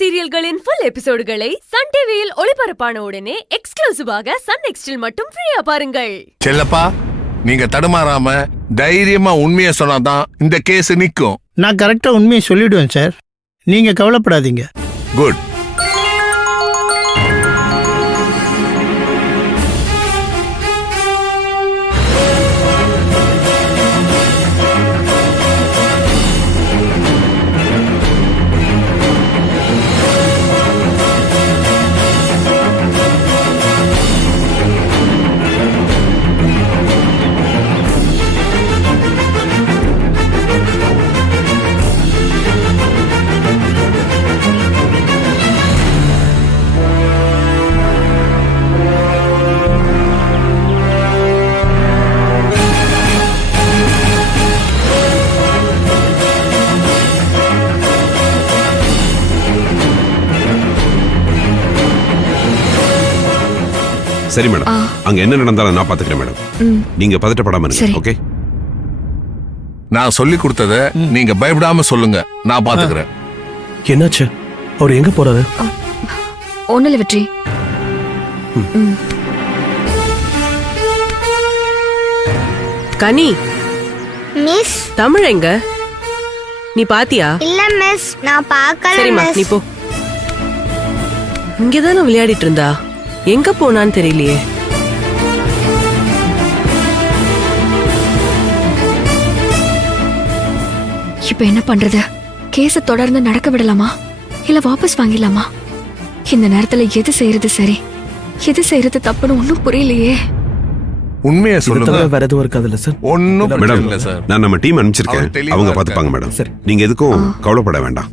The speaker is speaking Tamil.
சீரியல்களின் ஃபுல் எபிசோடுகளை சன் டிவியில் ஒளிபரப்பான உடனே எக்ஸ்க்ளூசிவாக சன் நெக்ஸ்டில் மட்டும் ஃப்ரீயா பாருங்கள். செல்லப்பா, நீங்க தடுமாறாம தைரியமா உண்மையை சொன்னாதான் இந்த கேஸ் நிக்கும். நான் கரெக்டா உண்மையை சொல்லிடுவேன் சார், நீங்க கவலைப்படாதீங்க. குட். சரி மேடம், அங்க என்ன நடந்தாலும் நான் பாத்துக்கிறேன் மேடம். நீங்க பதட்டப்படாம இருங்க. ஓகே, நான் சொல்லி கொடுத்தத நீங்க பயப்படாம சொல்லுங்க, நான் பாத்துக்கிறேன். என்னாச்சு? அவர் எங்க போறாரு? ஒண்ணுல வெற்றி. கனி மிஸ், தமிழ் எங்க? நீ பாத்தியா? இல்ல மிஸ், நான் பார்க்கல. சரிம்மா, நீ போ. இங்கதானே விளையாடிட்டு இருந்தா, எங்க போனான்னு தெரியலையே. இப்ப என்ன பண்றது? கேஸ தொடர்ந்து நடக்க விடலாமா இல்ல வாபஸ் வாங்கிடலாமா? இந்த நேரத்துல எது செய்யறது சரி, எது செய்யறது தப்புன்னு ஒன்னும் புரியலையே. உண்மையை சொல்லுங்க. வேற எதுவும் இருக்காதுல்ல சார்? ஒன்னும் மேடம், இல்ல சார். நான் நம்ம டீம் அனுப்பிச்சிருக்கேன், அவங்க பாத்துப்பாங்க மேடம். நீங்க எதுக்கும் கவலைப்பட வேண்டாம்.